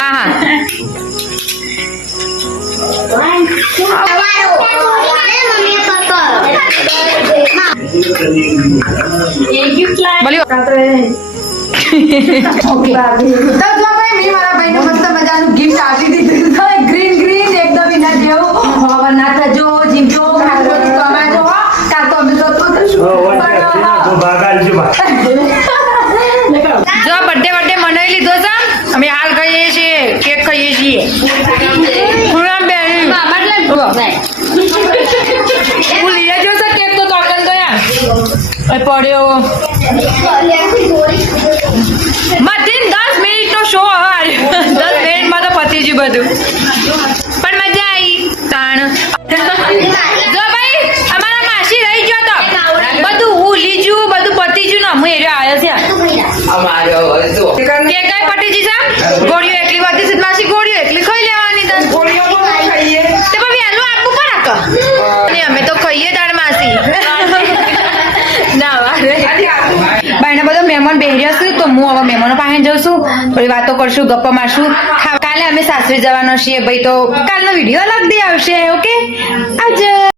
હા બોલ્યો ગિફ્ટ આપી દીધું ગ્રીન ગ્રીન એકદમ ઇના જેવું હવે ના થજો જીમજો ખાજો કમાજો કાં તો અમે તો જો બર્થડે મનાવી લીધો છે અમે હાલ ખાઈએ છીએ કેક ખાઈએ છીએ પૂનમ બેન હું લઈ જો છે કેક તો તોકન ગયા પડ્યો મધીન 10 મિનિટનો શો હવાર 10 મિનિટમાં તો પતી ગયું બધું પણ મજા આવી તાણ જો ભાઈ અમારા માસી રહી ગયો તો બધું ભૂલી ગયું બધું પતી ગયું ને હું એરિયા આવ્યો છે કે કઈ પટી જી છે ગોળીઓ એકલી બધી છે માસી ગોળીઓ એકલી ખાઈ લેવાની તને ગોળીઓ ખાઈએ તે પણ વહેલું આપવું પડે ને અમે તો ખાઈએ તાર માસી ના વારે બાયને બધો મહેમાન બેહર્યા છે તો હું હવે મહેમાનો પાસે જઉં છું થોડી વાતો કરશું ગપ્પા મારશું કાલે અમે સાસરી જવાનો છીએ ભાઈ તો કાલનો વિડીયો અલગ દે આવશે ઓકે આવજો